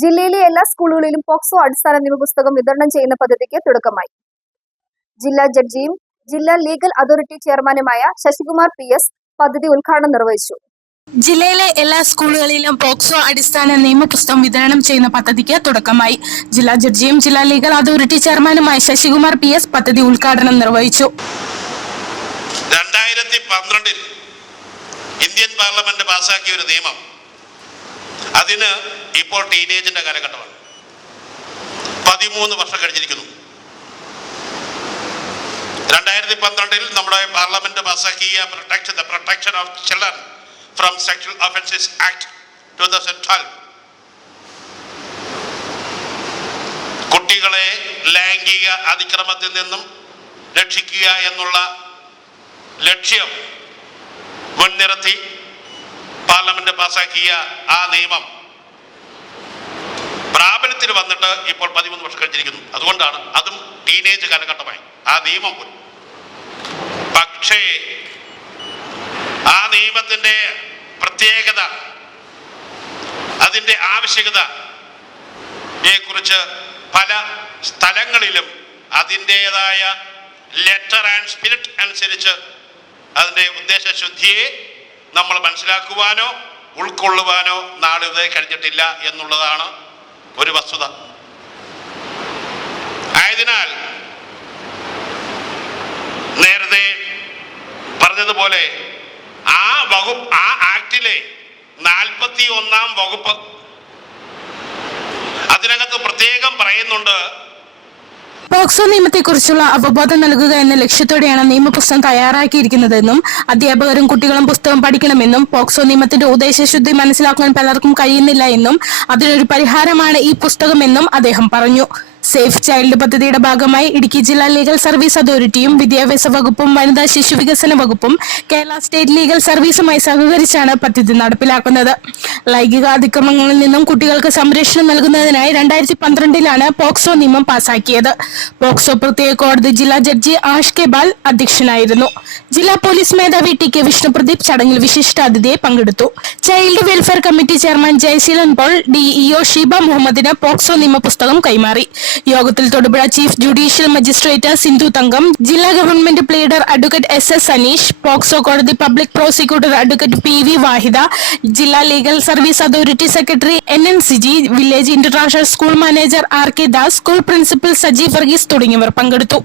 ജില്ലയിലെ എല്ലാ സ്കൂളുകളിലും പോക്സോ അടിസ്ഥാന നിയമ പുസ്തകം വിതരണം ചെയ്യുന്ന പദ്ധതിക്ക് തുടക്കമായി. ജില്ലാ ജഡ്ജിയും ജില്ലാ ലീഗൽ അതോറിറ്റി ചെയർമാനുമായ ശശികുമാർ പി എസ് പദ്ധതി ഉദ്ഘാടനം നിർവഹിച്ചു. ജില്ലയിലെ എല്ലാ സ്കൂളുകളിലും പോക്സോ അടിസ്ഥാന നിയമപുസ്തകം വിതരണം ചെയ്യുന്ന പദ്ധതിക്ക് തുടക്കമായി. ജില്ലാ ജഡ്ജിയും ജില്ലാ ലീഗൽ അതോറിറ്റി ചെയർമാനുമായ ശശികുമാർ പി എസ് പദ്ധതി ഉദ്ഘാടനം നിർവഹിച്ചു. രണ്ടായിരത്തി പന്ത്രണ്ടിൽ ഇന്ത്യൻ പാർലമെന്റ് പാസാക്കിയ ഒരു നിയമം അതിന് ഇപ്പോൾ ടീനേജിന്റെ കാലഘട്ടമാണ്. പതിമൂന്ന് വർഷം കഴിഞ്ഞിരിക്കുന്നു. രണ്ടായിരത്തി പന്ത്രണ്ടിൽ നമ്മുടെ പാർലമെന്റ് പാസാക്കിയ protection the protection of children from sexual offences act two thousand twelve കുട്ടികളെ ലൈംഗിക അതിക്രമത്തിൽ നിന്നും രക്ഷിക്കുക എന്നുള്ള ലക്ഷ്യം മുൻനിർത്തി പാർലമെന്റ് പാസാക്കിയ ആ നിയമം പ്രാബല്യത്തിൽ വന്നിട്ട് ഇപ്പോൾ പതിമൂന്ന് വർഷം കഴിഞ്ഞിരിക്കുന്നു. അതുകൊണ്ടാണ് അതും ടീനേജ് കാലഘട്ടമായി. ആ നിയമം പോലും. പക്ഷേ ആ നിയമത്തിന്റെ പ്രത്യേകത അതിന്റെ ആവശ്യകത കുറിച്ച് പല സ്ഥലങ്ങളിലും അതിന്റെതായ ലെറ്റർ ആൻഡ് സ്പിരിറ്റ് അനുസരിച്ച് അതിന്റെ ഉദ്ദേശശുദ്ധിയെ നമ്മൾ മനസ്സിലാക്കുവാനോ ഉൾക്കൊള്ളുവാനോ നാളിതുവരെ കഴിഞ്ഞിട്ടില്ല എന്നുള്ളതാണ് ഒരു വസ്തുത. ആയതിനാൽ നേരത്തെ പറഞ്ഞതുപോലെ ആ വകുപ്പ് ആ ആക്ടിലെ നാൽപ്പത്തി ഒന്നാം വകുപ്പ് അതിനകത്ത് പ്രത്യേകം പറയുന്നുണ്ട് പോക്സോ നിയമത്തെക്കുറിച്ചുള്ള അവബോധം നൽകുക എന്ന ലക്ഷ്യത്തോടെയാണ് നിയമപുസ്തകം തയ്യാറാക്കിയിരിക്കുന്നതെന്നും അധ്യാപകരും കുട്ടികളും പുസ്തകം പഠിക്കണമെന്നും പോക്സോ നിയമത്തിന്റെ ഉദ്ദേശശുദ്ധി മനസ്സിലാക്കാൻ പലർക്കും കഴിയുന്നില്ല എന്നും അതിനൊരു പരിഹാരമാണ് ഈ പുസ്തകമെന്നും അദ്ദേഹം പറഞ്ഞു. സേഫ് ചൈൽഡ് പദ്ധതിയുടെ ഭാഗമായി ഇടുക്കി ജില്ലാ ലീഗൽ സർവീസ് അതോറിറ്റിയും വിദ്യാഭ്യാസ വകുപ്പും വനിതാ ശിശു വികസന വകുപ്പും കേരള സ്റ്റേറ്റ് ലീഗൽ സർവീസുമായി സഹകരിച്ചാണ് പദ്ധതി നടപ്പിലാക്കുന്നത്. ലൈംഗിക അതിക്രമങ്ങളിൽ നിന്നും കുട്ടികൾക്ക് സംരക്ഷണം നൽകുന്നതിനായി രണ്ടായിരത്തി പന്ത്രണ്ടിലാണ് പോക്സോ നിയമം പാസാക്കിയത്. പോക്സോ പ്രത്യേക കോടതി ജില്ലാ ജഡ്ജി ആഷ് കെ ബാൽ അധ്യക്ഷനായിരുന്നു. ജില്ലാ പോലീസ് മേധാവി ടി കെ വിഷ്ണുപ്രദീപ് ചടങ്ങിൽ വിശിഷ്ടാതിഥിയെ പങ്കെടുത്തു. Child welfare committee chairman Jayaseelan Paul DEO Sheeba മുഹമ്മദിന് പോക്സോ നിയമ പുസ്തകം കൈമാറി. യോഗത്തിൽ Thodupuzha chief judicial magistrate Sindhu Thankam ജില്ലാ government pleader advocate S S Saneesh POCSO കോടതി public prosecutor advocate P V Vahida ജില്ലാ legal service authority secretary N N Siji village international school manager R K Das school principal Sajeev Varghese തുടങ്ങിയവർ പങ്കെടുത്തു.